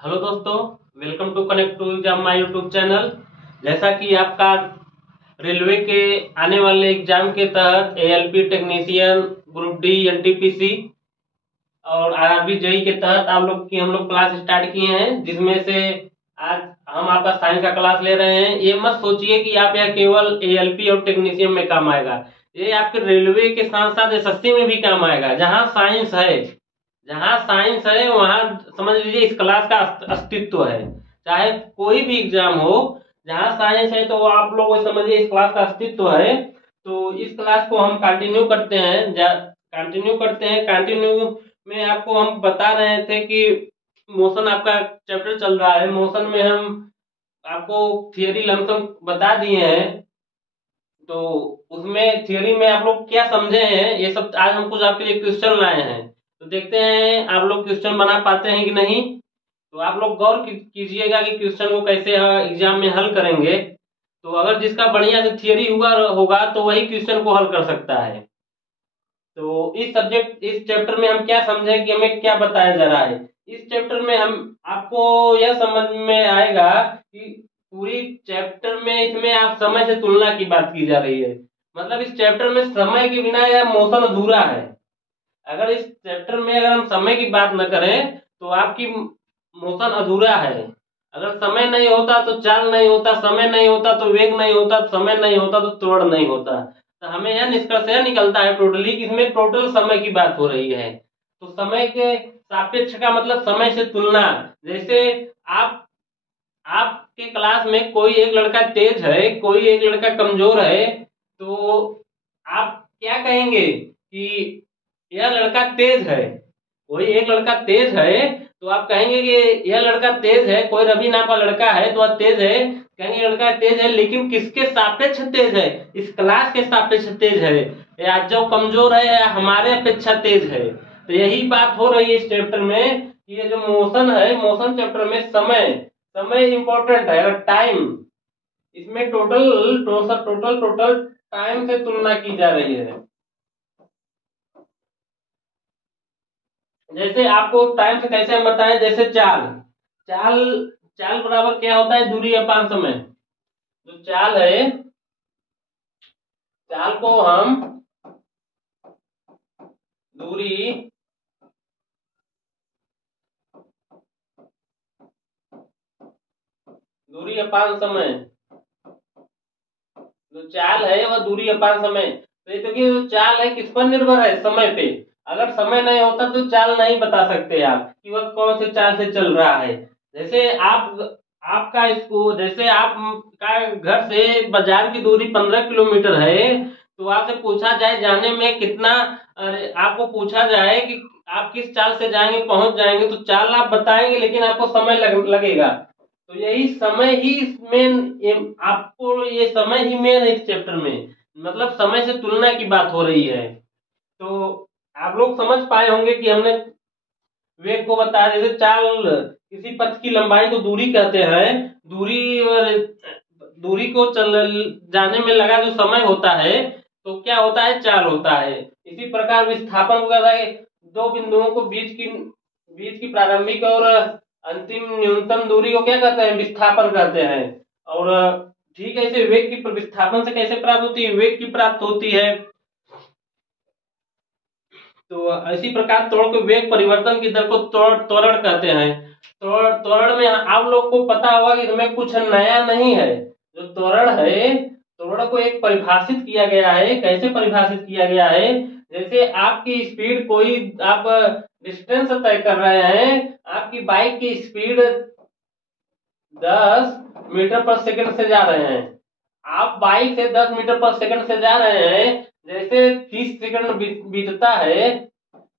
Hello दोस्तों, welcome to connect to exam my YouTube channel. जैसा कि आपका रेलवे के आने वाले एग्जाम के तहत ALP technician, group D, NTPC और आरआरबी जेई के तहत हम लोग क्लास स्टार्ट किए हैं, जिसमें से आज हम आपका साइंस का क्लास ले रहे हैं। ये मत सोचिए कि आप यह केवल एएलपी और टेक्नीशियन में काम आएगा, ये आपके रेलवे के साथ साथ एसएससी में भी काम आएगा। जहाँ साइंस है वहाँ समझ लीजिए इस क्लास का अस्तित्व है। चाहे कोई भी एग्जाम हो, जहाँ साइंस है तो आप लोग समझिए इस क्लास का अस्तित्व है। तो इस क्लास को हम कंटिन्यू में आपको हम बता रहे थे कि मोशन आपका चैप्टर चल रहा है। मोशन में हम आपको थियरी लमसम बता दिए हैं, तो उसमें थियरी में आप लोग क्या समझे हैं ये सब आज हम कुछ आपके लिए क्वेश्चन लाए हैं। तो देखते हैं आप लोग क्वेश्चन बना पाते हैं कि नहीं। तो आप लोग गौर कीजिएगा कि क्वेश्चन को कैसे एग्जाम में हल करेंगे। तो अगर जिसका बढ़िया से थियरी हुआ होगा तो वही क्वेश्चन को हल कर सकता है। तो इस चैप्टर में हम क्या समझे कि हमें क्या बताया जा रहा है। इस चैप्टर में हम आपको यह समझ में आएगा कि पूरी चैप्टर में इसमें आप समय से तुलना की बात की जा रही है। मतलब इस चैप्टर में समय के बिना यह मोशन अधूरा है। अगर इस चैप्टर में अगर हम समय की बात न करें तो आपकी मोशन अधूरा है। अगर समय नहीं होता तो चाल नहीं होता, समय नहीं होता तो वेग नहीं होता, समय नहीं होता तो त्वरण नहीं होता। तो हमें यह निष्कर्ष यह निकलता है टोटली कि इसमें टोटल समय की बात हो रही है। तो समय के सापेक्ष का मतलब समय से तुलना। जैसे आप आपके क्लास में कोई एक लड़का तेज है, कोई एक लड़का कमजोर है, तो आप क्या कहेंगे कि यह लड़का तेज है। कोई एक लड़का तेज है तो आप कहेंगे कि यह लड़का तेज है। कोई रवि नाम का लड़का है तो वह तेज है, कहेंगे लड़का तेज है, लेकिन किसके सापेक्ष तेज है? इस क्लास के सापेक्ष तेज है, या जो कमजोर है या हमारे अपेक्षा तेज है। तो यही बात हो रही है इस चैप्टर में कि ये जो मोशन है, मोशन चैप्टर में समय समय इंपॉर्टेंट है। और टाइम इसमें total total total total time से तुलना की जा रही है। जैसे आपको टाइम से कैसे हम बताएं, जैसे चाल चाल चाल बराबर क्या होता है? दूरी अपान समय। जो चाल है, चाल को हम दूरी दूरी अपान समय, जो चाल है वह दूरी अपान समय। तो ये देखिए जो चाल है किस पर निर्भर है? समय पे। अगर समय नहीं होता तो चाल नहीं बता सकते आप कि वह कौन से चाल से चल रहा है। जैसे आपका स्कूल, जैसे आपका घर से बाजार की दूरी 15 किलोमीटर है, तो आपसे पूछा जाए जाने में कितना, अरे आपको पूछा जाए कि आप किस चाल से जाएंगे, पहुंच जाएंगे, तो चाल आप बताएंगे लेकिन आपको समय लगेगा। तो यही समय ही मेन, आपको ये समय ही मेन है इस चैप्टर में। मतलब समय से तुलना की बात हो रही है। तो आप लोग समझ पाए होंगे कि हमने वेग को बताया। जैसे चाल, किसी पथ की लंबाई को दूरी कहते हैं। दूरी और दूरी को चल जाने में लगा जो समय होता है तो क्या होता है? चाल होता है। इसी प्रकार विस्थापन को कहता है दो बिंदुओं को बीच की प्रारंभिक और अंतिम न्यूनतम दूरी को क्या कहते हैं? विस्थापन कहते हैं। और ठीक है, इसे वेग की विस्थापन से कैसे प्राप्त होती है? वेग की प्राप्त होती है। तो इसी प्रकार त्वरण को, वेग परिवर्तन की दर को त्वरण कहते हैं। त्वरण में आप लोग को पता होगा कि इसमें कुछ नया नहीं है। जो त्वरण है, त्वरण को एक परिभाषित किया गया है। कैसे परिभाषित किया गया है? जैसे आपकी स्पीड, कोई आप डिस्टेंस तय कर रहे हैं, आपकी बाइक की स्पीड 10 मीटर पर सेकंड से जा रहे हैं। आप बाइक से 10 मीटर पर सेकंड से जा रहे हैं। जैसे 30 सेकंड बीतता है,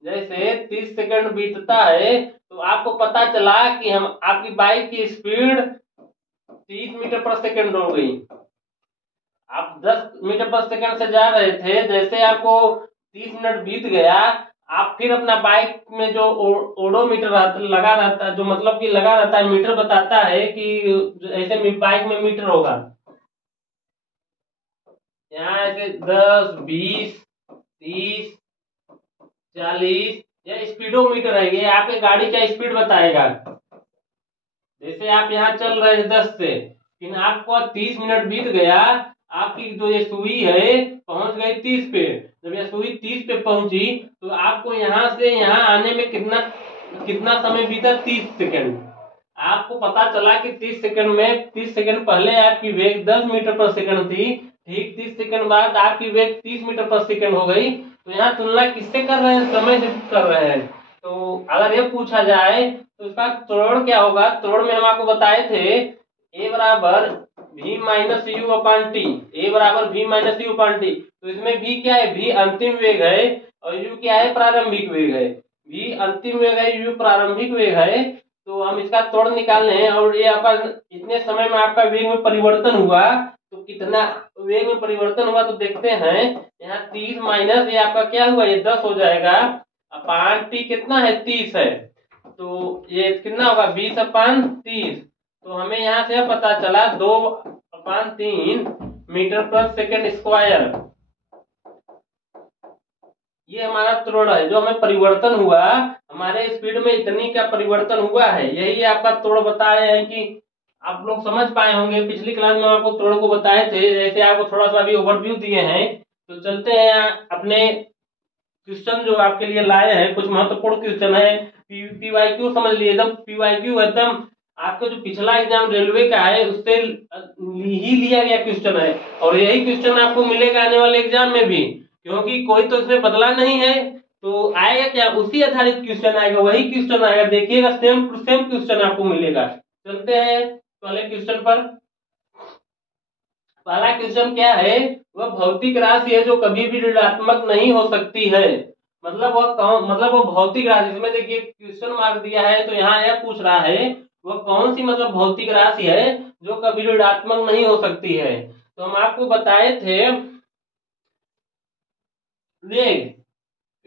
जैसे 30 सेकंड बीतता है तो आपको पता चला कि हम आपकी बाइक की स्पीड 30 मीटर पर सेकंड हो गई। आप 10 मीटर पर सेकंड से जा रहे थे, जैसे आपको 30 मिनट बीत गया, आप फिर अपना बाइक में जो ओडोमीटर लगा रहता है, जो मतलब कि लगा रहता है, मीटर बताता है कि ऐसे बाइक में मीटर होगा। यहाँ ऐसे 10, 20, 30, 40, यह स्पीडोमीटर है। ये आपके गाड़ी का स्पीड बताएगा। जैसे आप यहाँ चल रहे हैं 10 से, लेकिन आपको 30 मिनट बीत गया, आपकी जो ये सुई है पहुंच गई 30 पे। जब ये सुई 30 पे पहुंची तो आपको यहाँ से यहाँ आने में कितना कितना समय बीता? 30 सेकंड। आपको पता चला कि 30 सेकंड में 30 सेकंड पहले आपकी वेग 10 मीटर पर सेकंड थी, ठीक 30 सेकंड बाद आपकी वेग 30 मीटर पर सेकंड हो गई। तो यहाँ तुलना किससे कर रहे हैं? समय से कर रहे हैं। तो अगर ये पूछा जाए तो इसका त्वरण क्या होगा? त्वरण में हम आपको बताए थे ए बराबर v minus u upon t, a बराबर v minus u upon t. तो इसमें v क्या है? v अंतिम वेग है और u क्या है? प्रारंभिक वेग है। v अंतिम वेग है, u प्रारंभिक वेग है। तो हम इसका त्वरण निकालने हैं और ये आपका इतने समय में आपका वेग में परिवर्तन हुआ, तो कितना वेग में परिवर्तन हुआ तो देखते हैं। यहाँ 30 माइनस ये आपका क्या हुआ? ये 10 हो जाएगा, अपान टी कितना है? 30 है। तो ये कितना होगा? 20 अपान 30। तो हमें यहाँ से पता चला 2/3 मीटर पर सेकंड स्क्वायर। ये हमारा त्वरण है, जो हमें परिवर्तन हुआ, हमारे स्पीड में इतनी का परिवर्तन हुआ है, यही आपका त्वरण बताए हैं कि आप लोग समझ पाए होंगे। पिछली क्लास में आपको त्वरण को बताए थे, जैसे आपको थोड़ा सा भी ओवरव्यू दिए हैं। तो चलते हैं अपने क्वेश्चन जो आपके लिए लाए हैं, कुछ महत्वपूर्ण क्वेश्चन है। पीवाईक्यू समझ लिए, एकदम पीवाईक्यू एकदम आपका जो पिछला एग्जाम रेलवे का है उससे ही लिया गया क्वेश्चन है, और यही क्वेश्चन आपको मिलेगा आने वाले एग्जाम में भी, क्योंकि कोई तो इसमें बदला नहीं है। तो आएगा क्या? उसी आधारित क्वेश्चन आएगा, वही क्वेश्चन आएगा, देखिएगा सेम टू सेम क्वेश्चन आपको मिलेगा। चलते हैं पहले क्वेश्चन पर। पहला क्वेश्चन क्या है? वह भौतिक राशि है जो कभी भी ऋणात्मक नहीं हो सकती है। मतलब वो भौतिक राशि, इसमें देखिए क्वेश्चन मार्क दिया है, तो यहाँ यह पूछ रहा है वह कौन सी मतलब भौतिक राशि है जो कभी ऋणात्मक नहीं हो सकती है। तो हम आपको बताए थे वेग।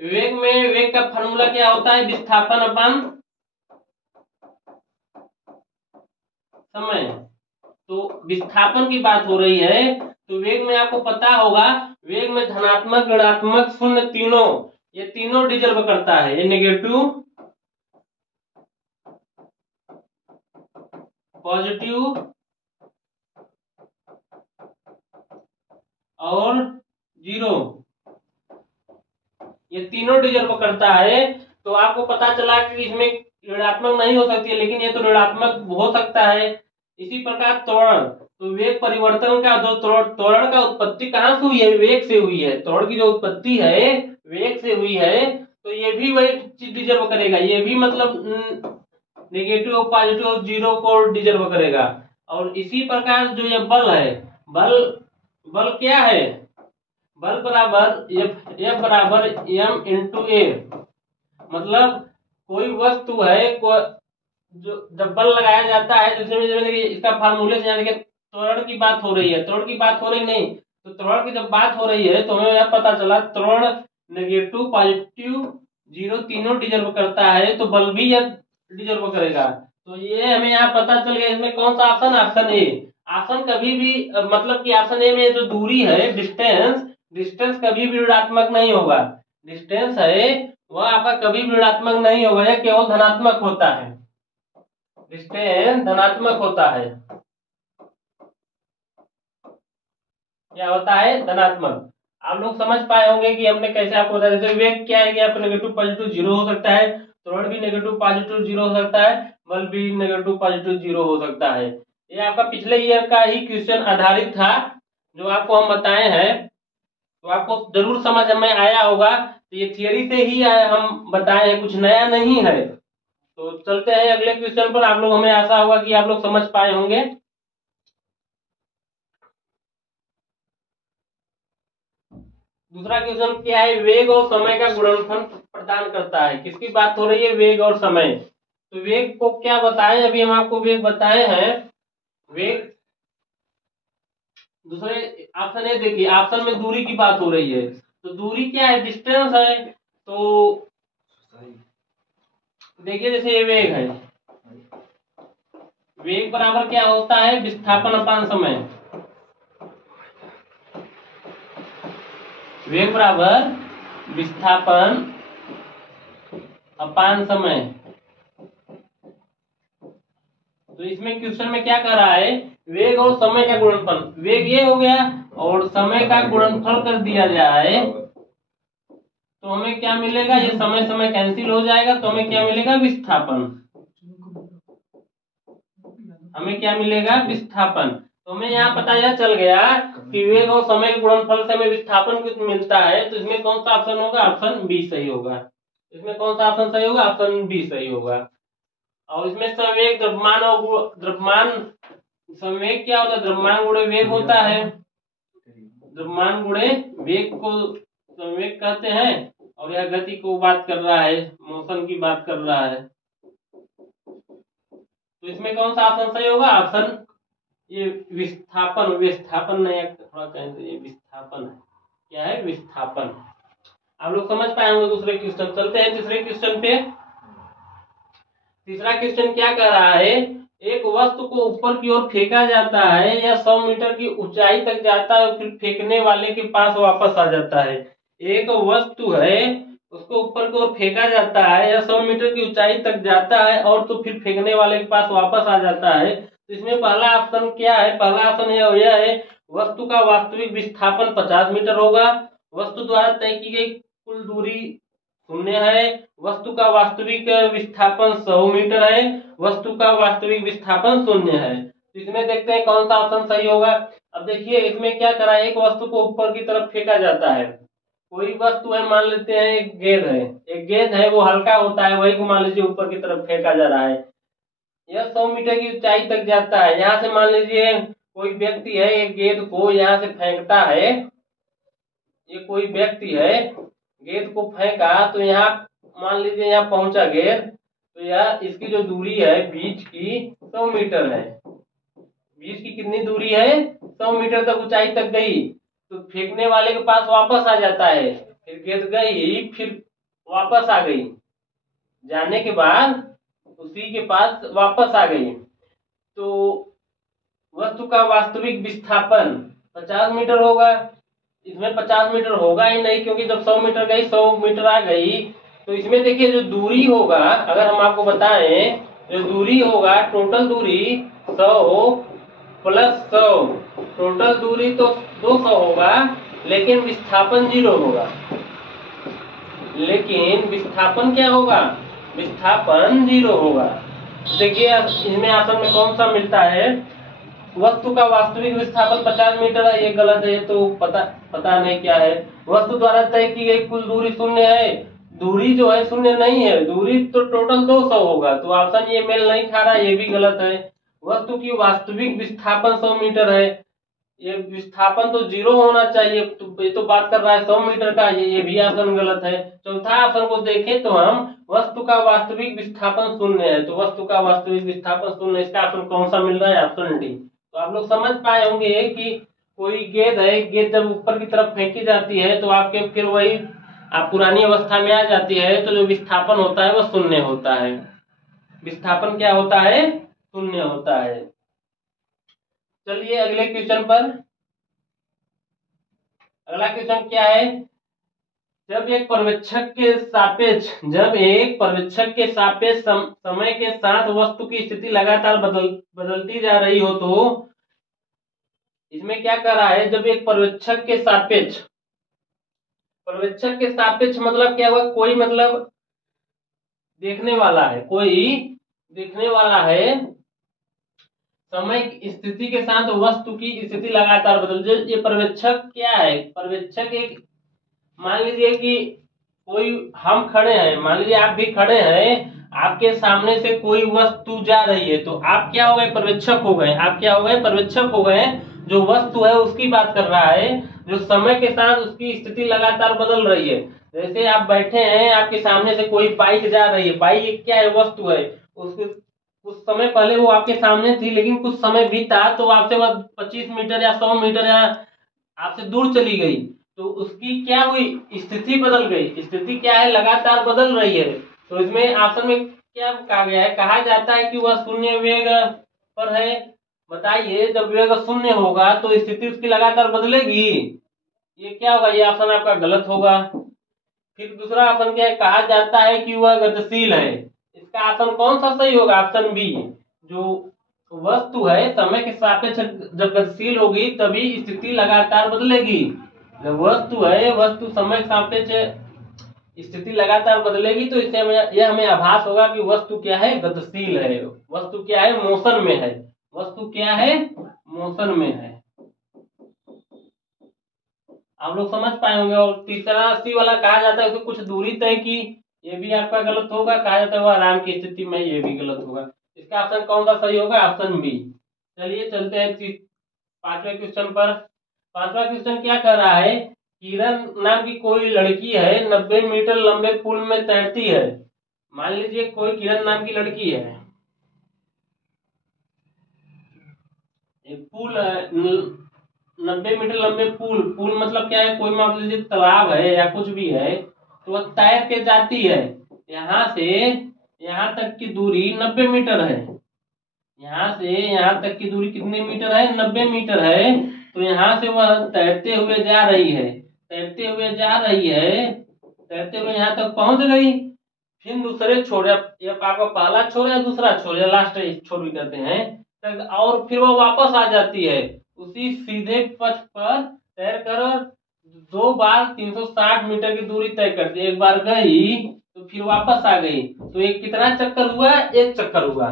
वेग में वेग का फॉर्मूला क्या होता है? विस्थापन अपन समय। तो विस्थापन की बात हो रही है, तो वेग में आपको पता होगा, वेग में धनात्मक ऋणात्मक शून्य तीनों, ये तीनों डिजर्व करता है। ये नेगेटिव पॉजिटिव और जीरो, ये तीनों डिजर्व करता है। तो आपको पता चला कि इसमें ऋणात्मक नहीं हो सकती है, लेकिन ये तो ऋणात्मक हो सकता है। इसी प्रकार त्वरण, तो वेग परिवर्तन का जो त्वरण का उत्पत्ति कहां से हुई है? वेग से हुई है। त्वरण की जो उत्पत्ति है वेग से हुई है, तो ये भी वही चीज डिजर्व करेगा। ये भी मतलब नेगेटिव और पॉजिटिव और जीरो को डिजर्व करेगा। और इसी प्रकार जो ये बल है, बल बल क्या है? बल बराबर एफ बराबर एम इंटू ए। मतलब कोई वस्तु है जो जब बल लगाया जाता है, जिसमें देखिए इसका फार्मूले से यानी कि त्वरण की बात हो रही है, त्वरण की बात हो रही नहीं, तो त्वरण की जब बात हो रही है तो हमें यह पता चला त्वरण नेगेटिव पॉजिटिव जीरो तीनों डिजर्व करता है, तो बल भी यह डिजर्व करेगा। तो ये हमें यहाँ पता चल गया। इसमें कौन सा ऑप्शन? Option A. ऑप्शन कभी भी मतलब कि ऑप्शन ए में जो दूरी है, डिस्टेंस, डिस्टेंस कभी भी ऋणात्मक नहीं होगा। डिस्टेंस है वह आपका कभी भी ऋणात्मक नहीं होगा, यह केवल धनात्मक होता है। डिस्टेंस धनात्मक होता है। क्या होता है? धनात्मक। आप लोग समझ पाए होंगे कि हमने कैसे आपको बताया। जैसे वेग क्या है कि आपको नेगेटिव पॉजिटिव जीरो हो सकता है, त्वरण भी नेगेटिव पॉजिटिव जीरो हो सकता है, बल भी नेगेटिव पॉजिटिव जीरो हो सकता है। ये आपका पिछले ईयर का ही क्वेश्चन आधारित था जो आपको हम बताए हैं, तो आपको जरूर समझ में आया होगा। तो ये थियरी से ही हम बताए हैं, कुछ नया नहीं है। तो चलते हैं अगले क्वेश्चन पर। आप लोग, हमें आशा होगा कि आप लोग समझ पाए होंगे। दूसरा क्वेश्चन क्या है? वेग और समय का गुणनफल प्रदान करता है। किसकी बात हो रही है? वेग और समय। तो वेग को क्या बताएं? अभी हम आपको वेग बताए हैं। वेग दूसरे ऑप्शन है, देखिए ऑप्शन में दूरी की बात हो रही है, तो दूरी क्या है? डिस्टेंस है। तो देखिए जैसे ये वेग है, वेग बराबर क्या होता है? विस्थापन अपान समय। वेग बराबर विस्थापन अपान समय। तो इसमें क्वेश्चन में क्या कर रहा है, वेग और समय का गुणनफल, वेग ये हो गया और समय का गुणनफल कर दिया जाए तो हमें क्या मिलेगा, ये समय समय कैंसिल हो जाएगा तो हमें क्या मिलेगा, विस्थापन। हमें क्या मिलेगा, विस्थापन। तो हमें यहाँ पता यह चल गया कि वेग और समय के गुणनफल से हमें विस्थापन कितना मिलता है। तो इसमें कौन सा ऑप्शन होगा, ऑप्शन बी सही होगा। इसमें कौन सा ऑप्शन सही होगा, ऑप्शन बी सही होगा। और इसमें संवेग द्रव्यमान और द्रव्यमान, संवेग क्या होता है, द्रव्यमान गुणे वेग होता है। द्रव्यमान गुणे वेग को संवेग कहते हैं और यह गति को बात कर रहा है, मोशन की बात कर रहा है। तो इसमें कौन सा ऑप्शन सही होगा, ऑप्शन ये विस्थापन, विस्थापन नहीं, थोड़ा कहें ये विस्थापन है। क्या है, विस्थापन। आप लोग समझ पाए होंगे। दूसरे क्वेश्चन चलते हैं, तीसरे क्वेश्चन पे। तीसरा क्वेश्चन क्या कर रहा है, एक वस्तु को ऊपर की ओर फेंका जाता है या 100 मीटर की ऊंचाई तक जाता है और फिर फेंकने वाले के पास वापस आ जाता है। एक वस्तु है, उसको ऊपर की ओर फेंका जाता है या 100 मीटर की ऊंचाई तक जाता है और तो फिर फेंकने वाले के पास वापस आ जाता है। तो इसमें पहला ऑप्शन क्या है, पहला ऑप्शन यह है, वस्तु का वास्तविक विस्थापन 50 मीटर होगा, वस्तु द्वारा तय की गई कुल दूरी 0 है, वस्तु का वास्तविक विस्थापन 100 मीटर है, वस्तु का वास्तविक विस्थापन 0 है। तो इसमें देखते हैं कौन सा ऑप्शन सही होगा। अब देखिए इसमें क्या करा, एक वस्तु को ऊपर की तरफ फेंका जाता है। कोई वस्तु है, मान लेते हैं एक गेंद है, एक गेंद है वो हल्का होता है, वही को मान लीजिए ऊपर की तरफ फेंका जा रहा है। यह 100 मीटर की ऊंचाई तक जाता है। यहाँ से मान लीजिए कोई व्यक्ति है, एक गेंद को यहाँ से फेंकता है, ये कोई व्यक्ति है, गेंद को फेंका तो यहाँ मान लीजिए यहाँ पहुंचा गेंद, तो यह इसकी जो दूरी है बीच की 100 मीटर है। बीच की कितनी दूरी है, 100 मीटर तक ऊंचाई तक गई। तो फेंकने वाले के पास वापस आ जाता है, फिर गेंद गई फिर वापस आ गई, जाने के बाद उसी के पास वापस आ गई। तो वस्तु का वास्तविक विस्थापन 50 मीटर होगा। इसमें 50 मीटर होगा ही नहीं, क्योंकि जब 100 मीटर गई, 100 मीटर आ गई। तो इसमें देखिए जो दूरी होगा, अगर हम आपको बताएं, जो दूरी होगा, टोटल दूरी 100 प्लस 100, टोटल दूरी तो 200 होगा, लेकिन विस्थापन 0 होगा। लेकिन विस्थापन क्या होगा, विस्थापन 0 होगा। देखिए इसमें ऑप्शन में कौन सा मिलता है, वस्तु का वास्तविक विस्थापन 50 मीटर है, ये गलत है, तो पता नहीं क्या है। वस्तु द्वारा तय की गई कुल दूरी 0 है, दूरी जो है 0 नहीं है, दूरी तो टोटल 200 होगा, तो ऑप्शन ये मेल नहीं खा रहा, ये भी गलत है। वस्तु की वास्तविक विस्थापन 100 मीटर है, ये विस्थापन तो 0 होना चाहिए, तो ये तो बात कर रहा है 100 मीटर का, ये भी ऑप्शन गलत है। चौथा ऑप्शन को देखें तो हम, वस्तु का वास्तविक विस्थापन 0 है, तो वस्तु का वास्तविक विस्थापन 0, इसका ऑप्शन कौन सा मिल रहा है, ऑप्शन डी। तो आप लोग समझ पाए होंगे कि कोई गेंद है, गेंद जब ऊपर की तरफ फेंकी जाती है तो आपके फिर वही आप पुरानी अवस्था में आ जाती है, तो जो विस्थापन होता है वो 0 होता है। विस्थापन क्या होता है, 0 होता है। चलिए अगले क्वेश्चन पर। अगला क्वेश्चन क्या है, जब एक पर्यवेक्षक के सापेक्ष समय के साथ वस्तु की स्थिति लगातार बदलती जा रही हो, तो इसमें क्या कर रहा है, जब एक पर्यवेक्षक के सापेक्ष मतलब क्या हुआ, कोई मतलब देखने वाला है, कोई देखने वाला है, समय की स्थिति के साथ वस्तु की स्थिति लगातार बदल, ये पर्यवेक्षक क्या है, पर्यवेक्षक एक, मान लीजिए कि कोई हम खड़े हैं, मान लीजिए आप भी खड़े हैं, आपके सामने से कोई वस्तु जा रही है, तो आप क्या हो गए, पर्यवेक्षक हो गए। आप क्या हो गए, पर्यवेक्षक हो गए। जो वस्तु है उसकी बात कर रहा है, जो समय के साथ उसकी स्थिति लगातार बदल रही है। जैसे आप बैठे हैं, आपके सामने से कोई बाइक जा रही है, बाइक क्या है, वस्तु है, उसको कुछ समय पहले वो आपके सामने थी, लेकिन कुछ समय बीता तो आपसे वह 25 मीटर या 100 मीटर या आपसे दूर चली गई, तो उसकी क्या हुई, स्थिति बदल गई। स्थिति क्या है, लगातार बदल रही है। तो इसमें ऑप्शन में क्या कहा गया है, कहा जाता है कि वह 0 वेग पर है। बताइए जब वेग 0 होगा तो स्थिति उसकी लगातार बदलेगी, ये क्या होगा, ये ऑप्शन आपका गलत होगा। फिर दूसरा ऑप्शन क्या है, कहा जाता है कि वह गतिशील है, इसका ऑप्शन कौन सा सही होगा, ऑप्शन बी। जो वस्तु है समय के सापेक्ष जब गतिशील होगी तभी स्थिति लगातार बदलेगी। जब वस्तु है, वस्तु समय के सापेक्ष स्थिति लगातार बदलेगी तो इससे यह हमें आभास होगा कि वस्तु क्या है, गतिशील है। वस्तु क्या है, मोशन में है। वस्तु क्या है, मोशन में है। आप लोग समझ पाए होंगे। और तीसरा सी वाला कहा जाता है उसको कुछ दूरी तय की, ये भी आपका गलत होगा। कहा जाता है वह आराम की स्थिति में, ये भी गलत होगा। इसका ऑप्शन कौन सा सही होगा, ऑप्शन बी। चलिए चलते हैं पांचवें क्वेश्चन पर। पांचवा क्वेश्चन क्या कर रहा है, किरण नाम की कोई लड़की है, 90 मीटर लंबे पुल में तैरती है। मान लीजिए कोई किरण नाम की लड़की है, एक पुल 90 मीटर लंबे पुल मतलब क्या है, कोई मान लीजिए तालाब है या कुछ भी है, तो वह तैर के जाती है। यहाँ से यहाँ तक की दूरी 90 मीटर है। यहाँ से यहाँ तक की दूरी कितने मीटर है, 90 मीटर है। तो यहाँ से वह तैरते हुए जा रही है, तैरते हुए जा रही है, तैरते हुए यहाँ तक पहुंच गई। फिर दूसरे छोर, या आपका पहला छोर या दूसरा छोर या लास्ट छोर भी कहते हैं, और फिर वो वापस आ जाती है उसी सीधे पथ पर तैर कर। 2 बार 360 मीटर की दूरी तय करती है। एक बार गई तो फिर वापस आ गई, तो एक कितना चक्कर हुआ, एक चक्कर हुआ।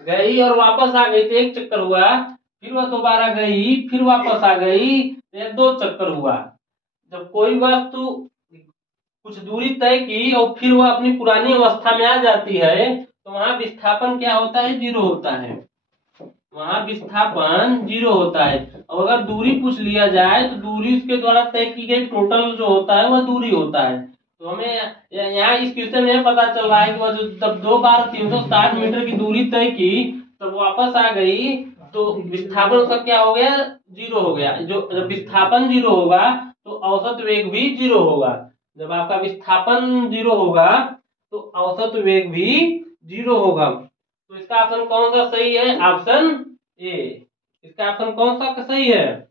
गई और वापस आ गई तो एक चक्कर हुआ। फिर वह दोबारा गई, फिर वापस आ गई, तो 2 चक्कर हुआ। जब कोई वस्तु कुछ दूरी तय की और फिर वह अपनी पुरानी अवस्था में आ जाती है तो वहां विस्थापन क्या होता है, 0 होता है। वहां विस्थापन 0 होता है। और अगर दूरी पूछ लिया जाए तो दूरी उसके द्वारा तय की गई टोटल जो होता है वह दूरी होता है। तो हमें यहाँ इस क्वेश्चन में पता चल रहा है कि वह जब 2 बार 360 मीटर की दूरी तय की तब वापस आ गई तो विस्थापन उसका क्या हो गया, 0 हो गया। जो जब विस्थापन 0 होगा तो औसत वेग भी 0 होगा। जब आपका विस्थापन 0 होगा तो औसत वेग भी 0 होगा। तो इसका ऑप्शन कौन सा सही है, ऑप्शन ए। इसका ऑप्शन कौन सा सही है,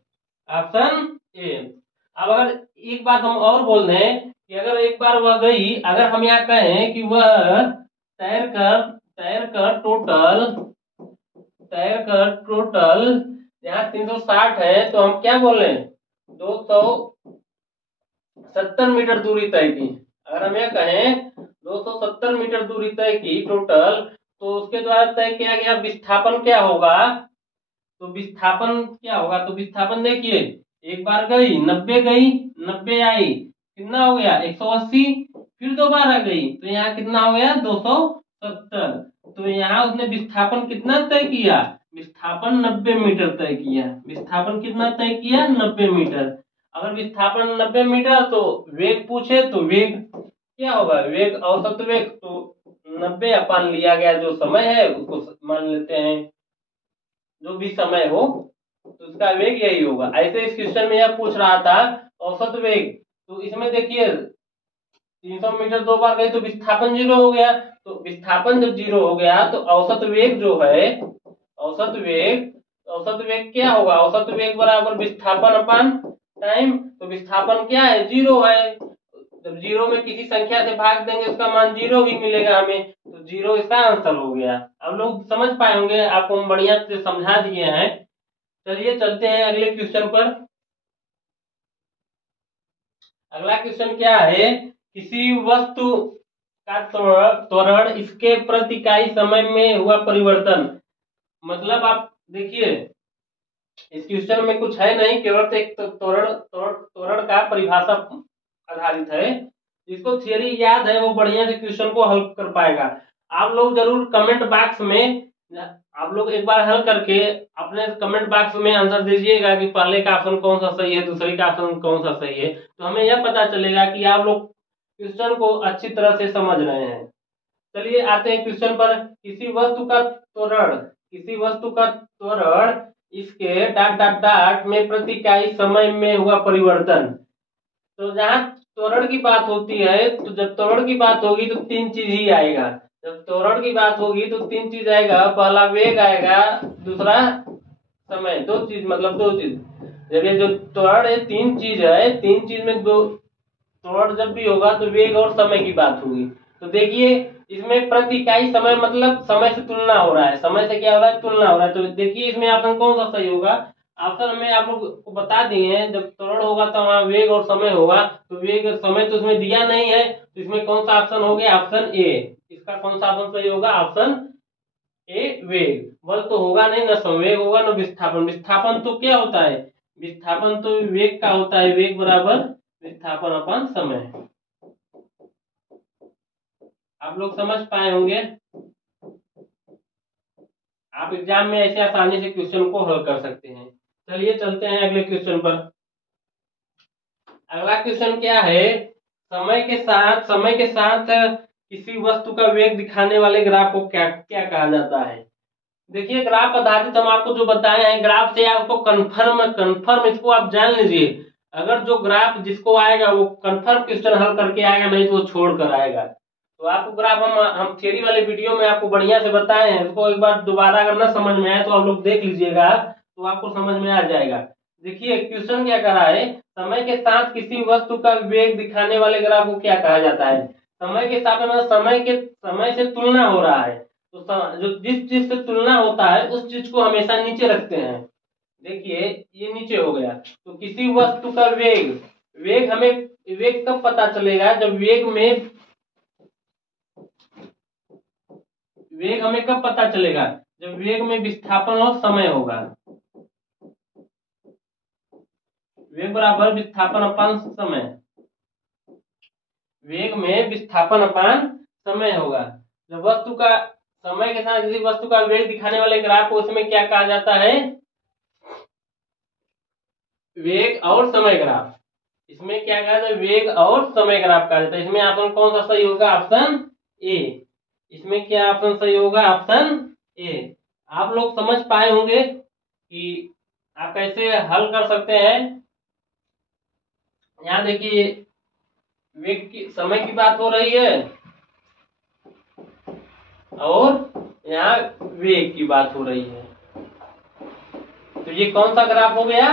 ऑप्शन ए। अब अगर एक बात हम और बोल दें कि अगर एक बार वह गई, अगर हम यहाँ कहें कि वह तैर कर टोटल यहाँ 360 है तो हम क्या बोले, 270 मीटर दूरी तय की। अगर हम यह कहें 270 मीटर दूरी तय की टोटल, तो उसके द्वारा तय किया गया विस्थापन क्या होगा। तो विस्थापन क्या होगा, तो विस्थापन देखिए, एक बार गई 90 गई 90 आई, कितना हो गया 180। फिर दोबारा गई तो यहाँ कितना हो गया 270। तो यहाँ उसने विस्थापन कितना तय किया, विस्थापन 90 मीटर तय किया। विस्थापन कितना तय किया, 90 मीटर। अगर विस्थापन 90 मीटर तो वेग पूछे तो वेग क्या होगा, वेग औसत वेग तो 90 अपन लिया गया जो समय है उसको मान लेते हैं, जो भी समय हो तो उसका वेग यही होगा। ऐसे इस क्वेश्चन में यह पूछ रहा था औसत वेग। तो इसमें देखिए 300 मीटर 2 बार गई तो विस्थापन 0 हो गया। तो विस्थापन जब 0 हो गया तो औसत वेग जो है, औसत वेग क्या होगा, औसत वेग बराबर विस्थापन अपन टाइम। तो विस्थापन क्या है, 0 है। जब 0 में किसी संख्या से भाग देंगे उसका मान 0 ही मिलेगा हमें, तो 0 इसका आंसर हो गया। अब लोग समझ पाए होंगे, आपको हम बढ़िया से समझा दिए हैं। चलिए चलते हैं अगले क्वेश्चन पर। अगला क्वेश्चन क्या है, किसी वस्तु का त्वरण इसके प्रति इकाई समय में हुआ परिवर्तन। मतलब आप देखिए इस क्वेश्चन में कुछ है नहीं, केवल एक त्वरण का परिभाषा आधारित है। जिसको थियरी याद है वो बढ़िया से क्वेश्चन को हल कर पाएगा। आप लोग जरूर कमेंट बॉक्स में, आप लोग एक बार हल करके अपने कमेंट बॉक्स में आंसर दीजिएगा कि पहले का ऑप्शन कौन सा सही है, दूसरे का ऑप्शन कौन सा सही है। तो हमें यह पता चलेगा कि आप लोग क्वेश्चन को अच्छी तरह से समझ रहे हैं। चलिए आते हैं क्वेश्चन पर। किसी वस्तु का त्वरण इसके डॉट डॉट डॉट में प्रति इकाई समय में हुआ परिवर्तन। तो जहाँ त्वरण की बात होती है, तो जब त्वरण की बात होगी तो 3 चीज ही आएगा। जब त्वरण की बात होगी तो 3 चीज आएगा, पहला वेग आएगा, दूसरा समय, 2 चीज मतलब 2 चीज। जब ये जो त्वरण है 3 चीज है, 3 चीज में 2 त्वरण जब भी होगा तो वेग और समय की बात होगी। तो देखिए इसमें प्रति इकाई समय मतलब समय से तुलना हो रहा है, समय से क्या हो रहा है, तुलना हो रहा है। तो देखिए इसमें ऑप्शन कौन सा सही होगा। ऑप्शन में आप लोग को बता दिए हैं, जब त्वरण होगा तो वहाँ वेग और समय होगा, तो वेग और समय तो इसमें दिया नहीं है, तो इसमें कौन सा ऑप्शन हो गया, ऑप्शन ए। इसका कौन सा ऑप्शन सही होगा, ऑप्शन ए वेग। बल तो होगा नहीं, न संवेग होगा, न विस्थापन। विस्थापन तो क्या होता है, विस्थापन तो वेग का होता है, वेग बराबर विस्थापन अपन समय। आप लोग समझ पाए होंगे। आप एग्जाम में ऐसे आसानी से क्वेश्चन को हल कर सकते हैं। चलिए चलते हैं अगले क्वेश्चन पर। अगला क्वेश्चन क्या है, समय के साथ किसी वस्तु का वेग दिखाने वाले ग्राफ को क्या क्या कहा जाता है। देखिए ग्राफ आधारित हम आपको जो बताए हैं, ग्राफ से आपको कंफर्म इसको आप जान लीजिए। अगर जो ग्राफ जिसको आएगा वो कंफर्म क्वेश्चन हल करके आएगा, नहीं तो वो छोड़ कर आएगा। तो आपको ग्राफ हम थियरी वाले वीडियो में आपको बढ़िया से बताए हैं, उसको एक बार दोबारा अगर ना समझ में आए तो आप लोग देख लीजिएगा, तो आपको समझ में आ जाएगा। देखिए क्वेश्चन क्या कर रहा है, समय के साथ किसी वस्तु का वेग दिखाने वाले ग्राफ को क्या कहा जाता है। समय के साथ में समय से तुलना हो रहा है, तो जो जिस चीज से तुलना होता है उस चीज को हमेशा नीचे रखते हैं। देखिए ये नीचे हो गया, तो किसी वस्तु का वेग, वेग कब पता चलेगा, जब वेग हमें कब पता चलेगा, जब वेग में विस्थापन और समय होगा। वेग बराबर विस्थापन अपान समय, वेग में विस्थापन अपान समय होगा। जब वस्तु का समय के साथ किसी वस्तु का वेग दिखाने वाले ग्राफ को उसमें क्या कहा जाता है, वेग और समय ग्राफ। इसमें क्या कहा जाता है, वेग और समय ग्राफ कहा जाता है। इसमें ऑप्शन कौन सा सही होगा, ऑप्शन ए। इसमें क्या ऑप्शन सही होगा, ऑप्शन ए। आप लोग समझ पाए होंगे कि आप कैसे हल कर सकते हैं। यहाँ देखिए वेग की समय की बात हो रही है और यहाँ वेग की बात हो रही है, तो ये कौन सा ग्राफ हो गया,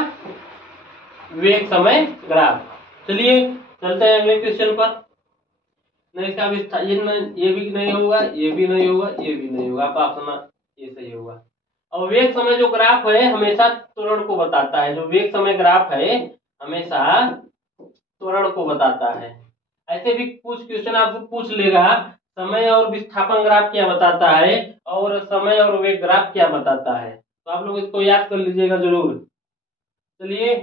वेग समय ग्राफ। चलिए चलते हैं अगले क्वेश्चन पर। नहीं इसका ये भी नहीं होगा, ये भी नहीं होगा, ये भी नहीं होगा, आप ऑप्शन ये सही होगा। और वेग समय जो ग्राफ है हमेशा त्वरण को बताता है, जो वेग समय ग्राफ है हमेशा त्वरण को बताता है। ऐसे भी कुछ क्वेश्चन आपको पूछ लेगा, समय और विस्थापन ग्राफ क्या बताता है और समय और वेग ग्राफ क्या बताता है, तो आप लोग इसको याद कर लीजिएगा जरूर। चलिए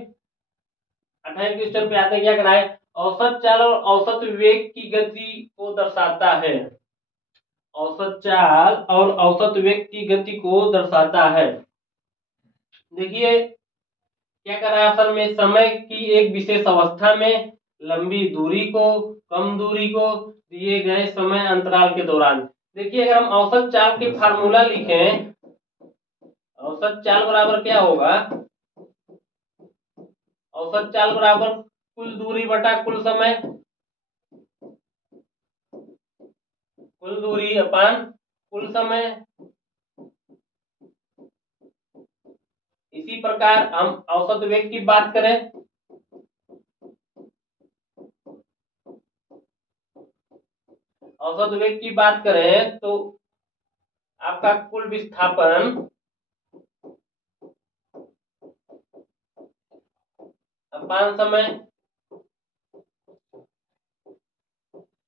28 क्वेश्चन पे आते हैं, क्या कराए, औसत चाल और औसत वेग की गति को दर्शाता है। औसत चाल और औसत वेग की गति को दर्शाता है। देखिए क्या कर रहा है, असल में समय की एक विशेष अवस्था में लंबी दूरी को, कम दूरी को दिए गए समय अंतराल के दौरान। देखिए अगर हम औसत चाल की फार्मूला लिखें, औसत चाल बराबर क्या होगा, औसत चाल बराबर कुल दूरी बटा कुल समय, कुल दूरी अपान कुल समय। इसी प्रकार हम औसत वेग की बात करें, औसत वेग की बात करें तो आपका कुल विस्थापन अपान समय।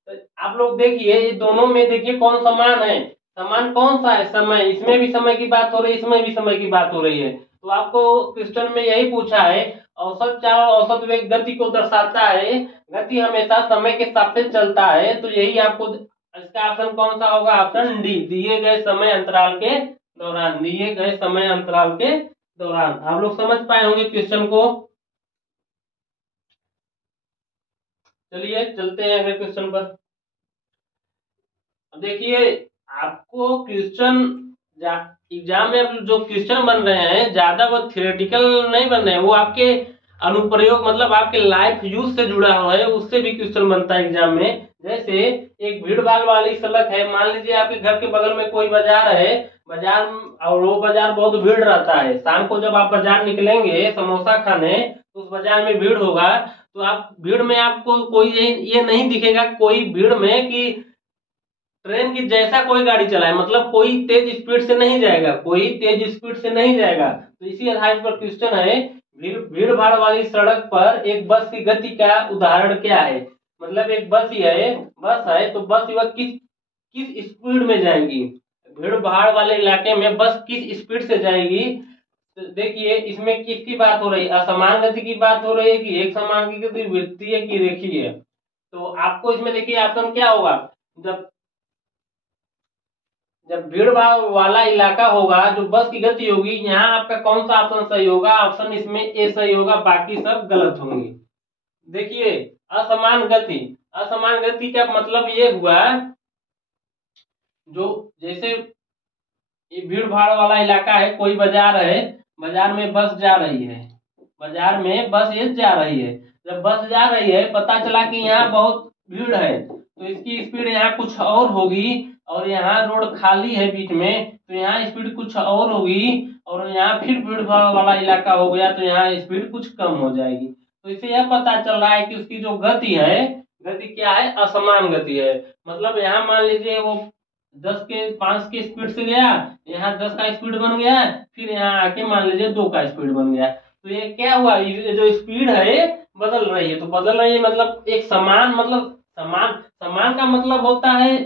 तो आप लोग देखिए ये दोनों में देखिए कौन समान है, समान कौन सा है, समय। इसमें भी समय की बात हो रही है, इसमें भी समय की बात हो रही है। तो आपको क्वेश्चन में यही पूछा है, औसत चाल और औसत वेग गति को दर्शाता है, गति हमेशा समय के सापेक्ष चलता है, तो यही आपको इसका ऑप्शन कौन सा होगा, ऑप्शन डी, दिए गए समय अंतराल के दौरान, दिए गए समय अंतराल के दौरान। आप लोग समझ पाए होंगे क्वेश्चन को। चलिए चलते हैं अगले क्वेश्चन पर। देखिए आपको क्वेश्चन एग्जाम में जो क्वेश्चन बन रहे हैं ज्यादा वो थियोरेटिकल नहीं बन रहे हैं, वो आपके अनुप्रयोग मतलब आपके लाइफ यूज से जुड़ा हुआ है, उससे भी क्वेश्चन बनता है एग्जाम में। जैसे एक भीड़ भाड़ वाली सड़क है, मान लीजिए आपके घर के बगल में कोई बाजार है, बाजार और वो बाजार बहुत भीड़ रहता है। शाम को जब आप बाजार निकलेंगे समोसा खाने, तो उस बाजार में भीड़ होगा, तो आप भीड़ में आपको कोई ये नहीं दिखेगा कोई भीड़ में कि ट्रेन की जैसा कोई गाड़ी चलाए, मतलब कोई तेज स्पीड से नहीं जाएगा, कोई तेज स्पीड से नहीं जाएगा। तो इसी आधार पर क्वेश्चन है, भीड़ भाड़ वाली सड़क पर एक बस की गति का उदाहरण क्या है। मतलब एक बस ही है, बस है तो बस वह किस किस स्पीड में जाएगी, भीड़ भाड़ वाले इलाके में बस किस स्पीड से जाएगी। तो देखिए इसमें किसकी बात हो रही है, असमान गति की बात हो रही है कि एक समान की गति, वृत्तीय की रेखीय। तो आपको इसमें देखिए ऑप्शन क्या होगा, जब जब भीड़ भाड़ वाला इलाका होगा, जो बस की गति होगी, यहाँ आपका कौन सा ऑप्शन सही होगा, ऑप्शन इसमें ए सही होगा, बाकी सब गलत होंगे। देखिए असमान गति, असमान गति का मतलब ये हुआ, जो जैसे ये भीड़ भाड़ वाला इलाका है, कोई बाजार है, बाजार में बस जा रही है, बाजार में बस ये जा रही है, जब बस जा रही है पता चला कि यहाँ बहुत भीड़ है, तो इसकी स्पीड यहाँ कुछ और होगी, और यहाँ रोड खाली है बीच में, तो यहाँ स्पीड कुछ और होगी, और यहाँ फिर भीड़ भाड़ वाला इलाका हो गया, तो यहाँ स्पीड कुछ कम हो जाएगी। तो इससे यह पता चल रहा है कि उसकी जो गति है, गति क्या है, असमान गति है। मतलब यहाँ मान लीजिए वो 5 की स्पीड से गया, यहाँ 10 का स्पीड बन गया, फिर यहाँ आके मान लीजिए 2 का स्पीड बन गया, तो ये क्या हुआ, ये जो स्पीड है बदल रही है। तो बदल रही है मतलब एक समान, मतलब समान, समान का मतलब होता है,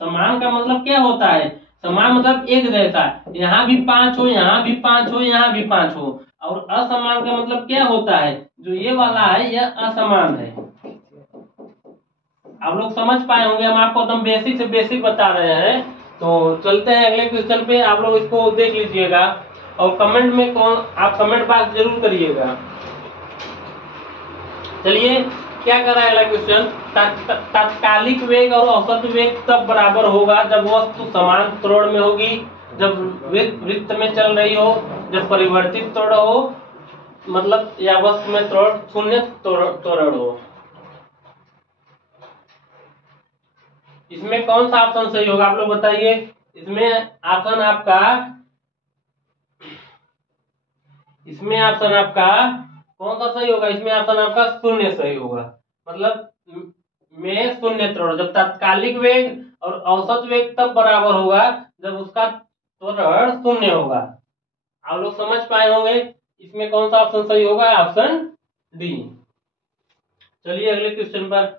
समान का मतलब क्या होता है, समान मतलब एक जैसा, यहाँ भी 5 हो, यहाँ भी 5 हो, यहाँ भी 5 हो। और असमान का मतलब क्या होता है, जो ये वाला है यह असमान है। आप लोग समझ पाए होंगे, हम आपको एकदम बेसिक से बेसिक बता रहे हैं। तो चलते हैं अगले क्वेश्चन पे, आप लोग इसको देख लीजिएगा, और कमेंट में आप कमेंट बॉक्स जरूर करिएगा। चलिए क्या कर रहा है अगला क्वेश्चन, तात्कालिक वेग और औसत वेग तब बराबर होगा जब वस्तु समान त्वरण में होगी, जब वृत्त में चल रही हो, जब परिवर्तित त्वरण हो, मतलब या वस्तु में त्वरण शून्य त्वरण हो। इसमें कौन सा ऑप्शन सही होगा, आप लोग बताइए। इसमें ऑप्शन आपका कौन सा सही होगा, इसमें ऑप्शन आपका शून्य सही होगा। मतलब में शून्य त्वरण, जब तात्कालिक वेग और औसत वेग तब बराबर होगा जब उसका त्वरण शून्य होगा। आप लोग समझ पाए होंगे, इसमें कौन सा ऑप्शन सही होगा, ऑप्शन डी। चलिए अगले क्वेश्चन पर।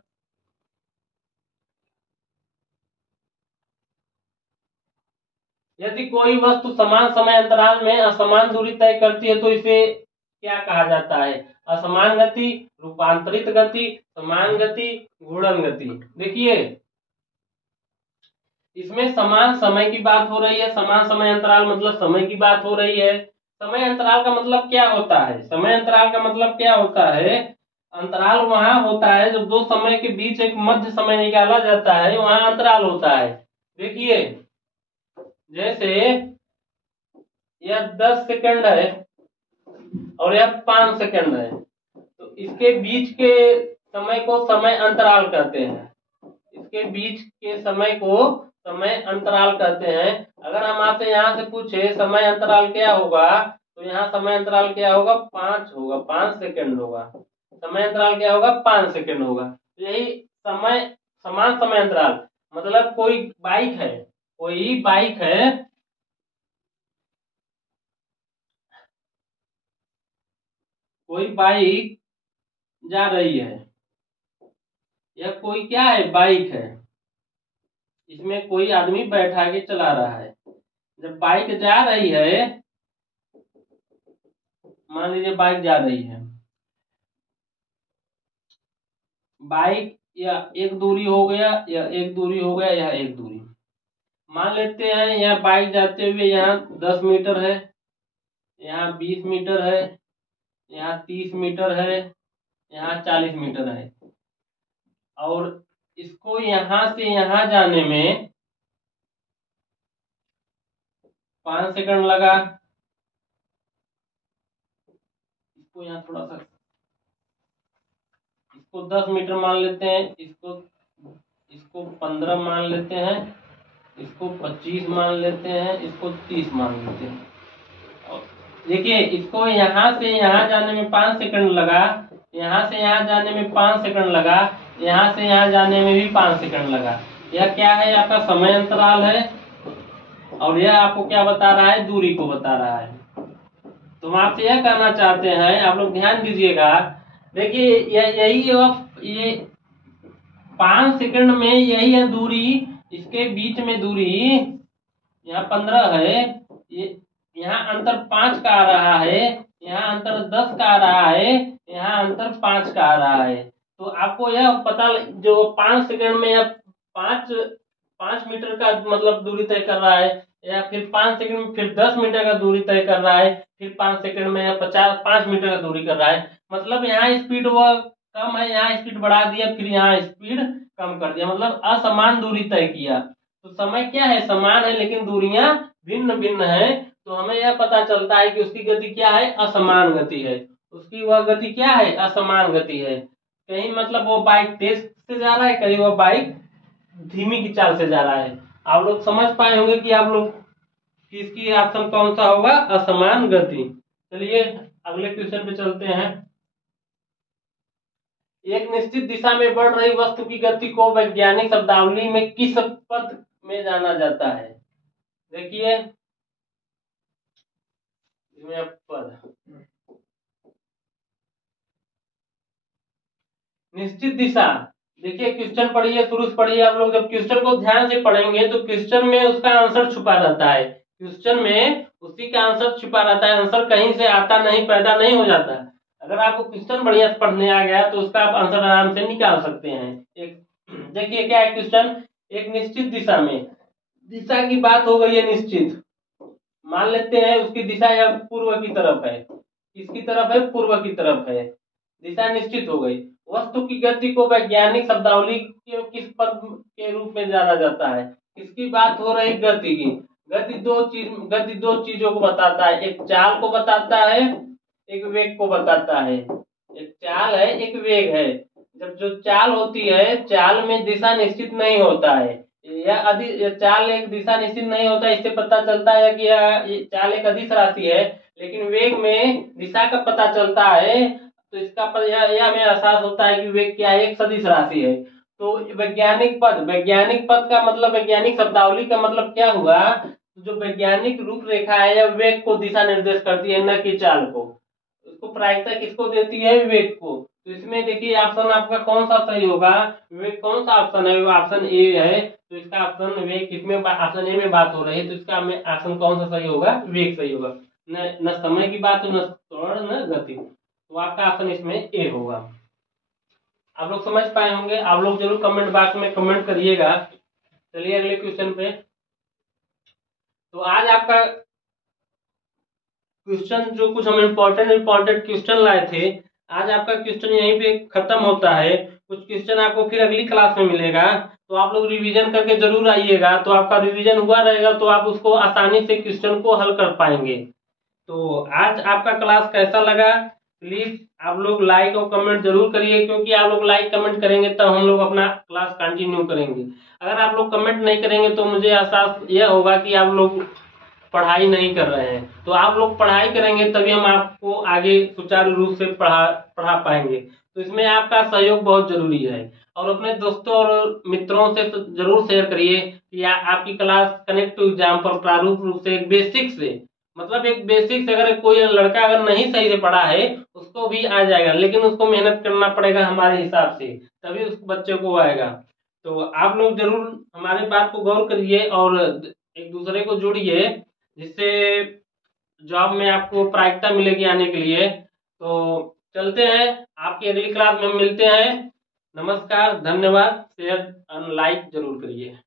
यदि कोई वस्तु समान समय अंतराल में असमान दूरी तय करती है तो इसे क्या कहा जाता है, असमान गति, रूपांतरित गति, समान गति, गुणन गति। देखिए इसमें समान समय की बात हो रही है, समान समय अंतराल मतलब समय की बात हो रही है। समय अंतराल का मतलब क्या होता है, समय अंतराल का मतलब क्या होता है, अंतराल वहां होता है जब दो समय के बीच एक मध्य समय निकाला जाता है, वहां अंतराल होता है। देखिए जैसे यह 10 सेकंड है और यह 5 सेकंड है, तो इसके बीच के समय को समय अंतराल कहते हैं, इसके बीच के समय को समय अंतराल कहते हैं। अगर हम आपसे यहाँ से पूछे समय अंतराल क्या होगा, तो यहाँ समय अंतराल क्या होगा, 5 होगा, 5 सेकंड होगा। समय अंतराल क्या होगा, 5 सेकंड होगा। तो यही समय, समान समय अंतराल मतलब कोई बाइक है, कोई बाइक है, कोई बाइक जा रही है, यह कोई क्या है, बाइक है, इसमें कोई आदमी बैठा के चला रहा है। जब बाइक जा रही है, मान लीजिए बाइक जा रही है, बाइक या एक दूरी हो गया, या एक दूरी हो गया, या एक दूरी मान लेते हैं। यह बाइक जाते हुए यहाँ 10 मीटर है, यहाँ 20 मीटर है, यहाँ 30 मीटर है, यहाँ 40 मीटर है, और इसको यहाँ से यहाँ जाने में 5 सेकंड लगा। इसको यहाँ थोड़ा सा, इसको 10 मीटर मान लेते हैं, इसको 15 मान लेते हैं, इसको 25 मान लेते हैं, इसको 30 मान लेते हैं। देखिए इसको यहाँ से यहाँ जाने में 5 सेकंड लगा, यहाँ से यहाँ जाने में 5 सेकंड लगा, यहाँ से यहाँ जाने में भी 5 सेकंड लगा। यह क्या है, आपका समय अंतराल है, और यह आपको क्या बता रहा है, दूरी को बता रहा है। तो हम आपसे यह कहना चाहते हैं, आप लोग ध्यान दीजिएगा। देखिए ये 5 सेकंड में यही है दूरी, इसके बीच में दूरी यहाँ 15 है, ये यहाँ अंतर 5 का आ रहा है, यहाँ अंतर 10 का आ रहा है, यहाँ अंतर 5 का आ रहा है। तो आपको यह पता, जो 5 सेकंड में यह 5 मीटर का मतलब दूरी तय कर रहा है, या फिर 5 सेकंड में फिर 10 मीटर का दूरी तय कर रहा है, फिर 5 सेकंड में यह 5 मीटर का दूरी कर रहा है। मतलब यहाँ स्पीड वह कम है, यहाँ स्पीड बढ़ा दिया, फिर यहाँ स्पीड कम कर दिया, मतलब असमान दूरी तय किया। तो समय क्या है, समान है, लेकिन दूरियां भिन्न भिन्न है। तो हमें यह पता चलता है कि उसकी गति क्या है, असमान गति है। उसकी वह गति क्या है, असमान गति है। कहीं मतलब वो बाइक तेज से जा रहा है, कहीं वो बाइक धीमी की चाल से जा रहा है। आप लोग समझ पाए होंगे कि आप लोग कि इसकी ऑप्शन कौन सा होगा, असमान गति। चलिए अगले क्वेश्चन पे चलते हैं। एक निश्चित दिशा में बढ़ रही वस्तु की गति को वैज्ञानिक शब्दावली में किस पद में जाना जाता है। देखिए इसमें पद, निश्चित दिशा। देखिए क्वेश्चन पढ़िए, शुरू से पढ़िए। आप लोग जब क्वेश्चन को ध्यान से पढ़ेंगे तो क्वेश्चन में उसका आंसर छुपा रहता है, क्वेश्चन में उसी का आंसर छुपा रहता है। आंसर कहीं से आता नहीं, पैदा नहीं हो जाता। अगर आपको क्वेश्चन बढ़िया से पढ़ने आ गया तो उसका आप आंसर आराम से निकाल सकते हैं। एक देखिए क्या है क्वेश्चन, एक निश्चित दिशा में, दिशा की बात हो गई है निश्चित, मान लेते हैं उसकी दिशा या पूर्व की तरफ है, किसकी तरफ है, पूर्व की तरफ है, दिशा निश्चित हो गई। वस्तु की गति को वैज्ञानिक शब्दावली के किस पद के रूप में जाना जाता है। किसकी बात हो रही, गति की। गति दो चीजों को बताता है, एक चाल को बताता है, एक वेग को बताता है। एक चाल है, एक वेग है। जब जो चाल होती है, चाल में दिशा निश्चित नहीं होता है, यह चाल एक दिशा निश्चित नहीं होता। इससे पता चलता है कि यह चाल एक अदिश राशि है। लेकिन वेग में दिशा का पता चलता है, तो इसका यह हमें एहसास होता है कि वेग क्या है, एक सदिश राशि है। तो वैज्ञानिक पद का मतलब, वैज्ञानिक शब्दावली का मतलब क्या हुआ, जो वैज्ञानिक रूपरेखा है यह वेग को दिशा निर्देश करती है, न कि चाल को। उसको प्रायिकता किसको देती है, वेग को। तो इसमें देखिए ऑप्शन आपका कौन सा सही होगा, वेग कौन सा ऑप्शन है, वो ऑप्शन ए है। तो इसका ऑप्शन वेग, किसमें ऑप्शन ए में बात हो रही है, तो इसका ऑप्शन कौन सा सही होगा, वेग सही होगा। न समय की बात, न त्वरण, न गति। तो आपका ऑप्शन इसमें ए होगा। आप लोग समझ पाए होंगे, आप लोग जरूर कमेंट बॉक्स में कमेंट करिएगा। चलिए अगले क्वेश्चन पे। तो आज आपका क्वेश्चन, जो कुछ हम इम्पोर्टेंट क्वेश्चन लाए थे, आज आपका क्वेश्चन यहीं पे खत्म होता है। कुछ क्वेश्चन आपको फिर अगली क्लास में मिलेगा, तो आप लोग रिवीजन करके जरूर आइएगा। तो आपका रिवीजन हुआ रहेगा तो आप उसको आसानी से क्वेश्चन को हल कर पाएंगे। तो आज आपका क्लास कैसा लगा, प्लीज आप लोग लाइक और कमेंट जरूर करिए, क्योंकि आप लोग लाइक कमेंट करेंगे तब हम लोग अपना क्लास कंटिन्यू करेंगे। अगर आप लोग कमेंट नहीं करेंगे तो मुझे एहसास यह होगा कि आप लोग पढ़ाई नहीं कर रहे हैं। तो आप लोग पढ़ाई करेंगे तभी हम आपको आगे सुचारू रूप से पढ़ा पाएंगे। तो इसमें आपका सहयोग बहुत जरूरी है। और अपने दोस्तों और मित्रों से तो जरूर शेयर करिए कि आपकी क्लास कनेक्ट टू एग्जाम पर प्रारूप रूप से एक बेसिक से, मतलब एक बेसिक से, अगर कोई लड़का अगर नहीं सही से पढ़ा है उसको भी आ जाएगा, लेकिन उसको मेहनत करना पड़ेगा हमारे हिसाब से, तभी उस बच्चे को आएगा। तो आप लोग जरूर हमारी बात को गौर करिए और एक दूसरे को जोड़िए, जिससे जॉब में आपको प्रायिकता मिलेगी आने के लिए। तो चलते हैं, आपकी अगली क्लास में मिलते हैं। नमस्कार, धन्यवाद। शेयर और लाइक जरूर करिए।